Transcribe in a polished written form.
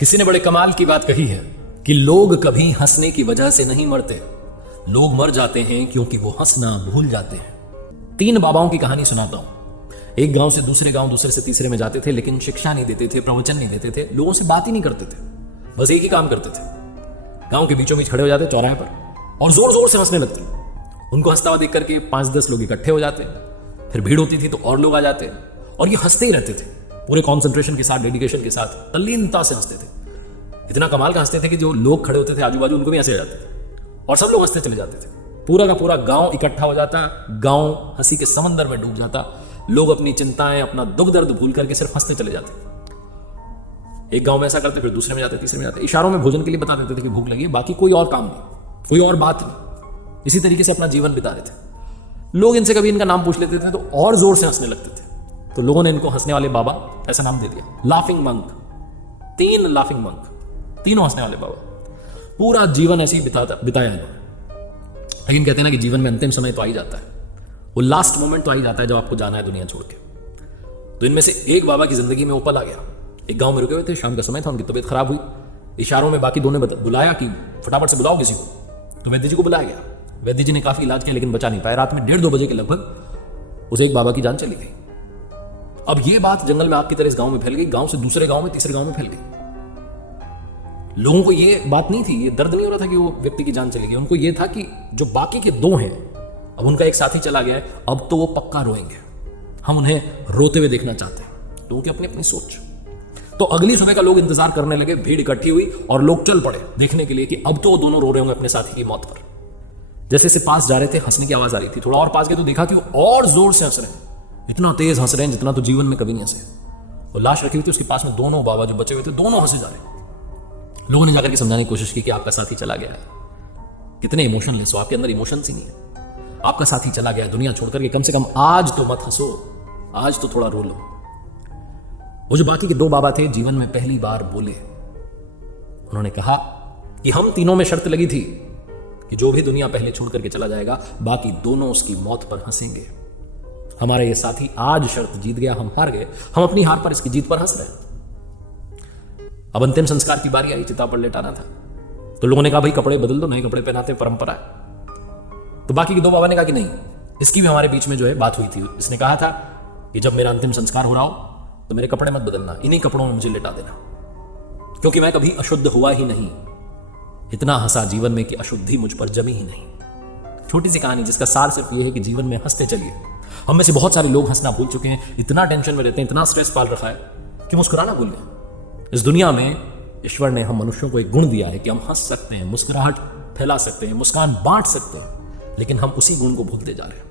किसी ने बड़े कमाल की बात कही है कि लोग कभी हंसने की वजह से नहीं मरते, लोग मर जाते हैं क्योंकि वो हंसना भूल जाते हैं। 3 बाबाओं की कहानी सुनाता हूं। एक गांव से दूसरे गांव, दूसरे से तीसरे में जाते थे, लेकिन शिक्षा नहीं देते थे, प्रवचन नहीं देते थे, लोगों से बात ही नहीं करते थे, बस एक ही काम करते थे। गांव के बीचों बीच खड़े हो जाते चौराहे पर और जोर जोर से हंसने लगते। उनको हंसता हुआ देख करके 5-10 लोग इकट्ठे हो जाते, फिर भीड़ होती थी तो और लोग आ जाते और ये हंसते ही रहते थे, पूरे कॉन्सेंट्रेशन के साथ, डेडिकेशन के साथ, तल्लीनता से हंसते थे। इतना कमाल का हंसते थे कि जो लोग खड़े होते थे आजू बाजू उनको भी हंसे जाते थे और सब लोग हंसते चले जाते थे। पूरा का पूरा गांव इकट्ठा हो जाता, गांव हंसी के समंदर में डूब जाता। लोग अपनी चिंताएं, अपना दुख दर्द भूल करके सिर्फ हंसते चले जाते। एक गांव में ऐसा करते, फिर दूसरे में जाते, तीसरे में जाते, इशारों में भोजन के लिए बता देते थे कि भूख लगी है, बाकी कोई और काम नहीं, कोई और बात नहीं। इसी तरीके से अपना जीवन बिता रहे थे। लोग इनसे कभी इनका नाम पूछ लेते थे तो और जोर से हंसने लगते थे। तो लोगों ने इनको हंसने वाले बाबा ऐसा नाम दे दिया, लाफिंग मंक। 3 लाफिंग मंक, तीनों हंसने वाले बाबा। पूरा जीवन ऐसे ही बिताया इन्होंने। लेकिन कहते हैं ना कि जीवन में अंतिम समय तो आ ही जाता है, वो लास्ट मोमेंट तो आ ही जाता है जब आपको जाना है दुनिया छोड़ के। तो इनमें से एक बाबा की जिंदगी में वो पल आ गया। एक गांव में रुके हुए थे, शाम का समय था, उनकी तबीयत खराब हुई। इशारों में बाकी 2 ने बुलाया कि फटाफट से बुलाओ किसी को। तो वैद्य जी को बुलाया गया। वैद्य जी ने काफी इलाज किया लेकिन बचा नहीं पाया। रात में 1:30-2 बजे के लगभग उस एक बाबा की जान चली गई। अब ये बात जंगल में आपकी तरह इस गांव में फैल गई, गांव से दूसरे गांव में, तीसरे गांव में फैल गई। लोगों को ये बात नहीं थी, ये दर्द नहीं हो रहा था कि वो व्यक्ति की जान चली गई। उनको ये था कि जो बाकी के 2 हैं, अब उनका एक साथी चला गया है, अब तो वो पक्का रोएंगे, हम उन्हें रोते हुए देखना चाहते हैं। लोगों की अपनी अपनी सोच। तो अगली सुबह का लोग इंतजार करने लगे, भीड़ इकट्ठी हुई और लोग चल पड़े देखने के लिए कि अब तो वो दोनों रो रहे होंगे अपने साथी की मौत पर। जैसे से पास जा रहे थे, हंसने की आवाज आ रही थी। थोड़ा और पास गए तो देखा कि वो और जोर से हंस रहे हैं, इतना तेज हंस रहे हैं जितना तो जीवन में कभी नहीं हंसे। और लाश रखी हुई थी, उसके पास में दोनों बाबा जो बचे हुए थे, दोनों हंसे जा रहे हैं। लोगों ने जाकर के समझाने की कोशिश की कि आपका साथी चला गया है। कितने इमोशनलेस हो, आपके अंदर इमोशंस ही नहीं है। आपका साथी चला गया है दुनिया छोड़कर के, कम से कम आज तो मत हंसो, आज तो थोड़ा रो लो। वो जो बाकी के 2 बाबा थे, जीवन में पहली बार बोले। उन्होंने कहा कि हम तीनों में शर्त लगी थी कि जो भी दुनिया पहले छोड़ करके चला जाएगा, बाकी दोनों उसकी मौत पर हंसेंगे। हमारा ये साथी आज शर्त जीत गया, हम हार गए, हम अपनी हार पर, इसकी जीत पर हंस रहे हैं। अब अंतिम संस्कार की बारी आई, चिता पर लेटाना था। तो लोगों ने कहा भाई कपड़े बदल दो, नए कपड़े पहनाते, परंपरा है। तो बाकी के 2 बाबा ने कहा कि नहीं, इसकी भी हमारे बीच में जो है बात हुई थी। इसने कहा था कि जब मेरा अंतिम संस्कार हो रहा हो तो मेरे कपड़े मत बदलना, इन्हीं कपड़ों में मुझे लेटा देना, क्योंकि मैं कभी अशुद्ध हुआ ही नहीं। इतना हंसा जीवन में कि अशुद्धि मुझ पर जमी ही नहीं। छोटी सी कहानी जिसका सार सिर्फ ये है कि जीवन में हंसते चलिए। हम में से बहुत सारे लोग हंसना भूल चुके हैं, इतना टेंशन में रहते हैं, इतना स्ट्रेस पाल रखा है कि मुस्कुराना भूल गए। इस दुनिया में ईश्वर ने हम मनुष्यों को एक गुण दिया है कि हम हंस सकते हैं, मुस्कुराहट फैला सकते हैं, मुस्कान बांट सकते हैं, लेकिन हम उसी गुण को भूलते जा रहे हैं।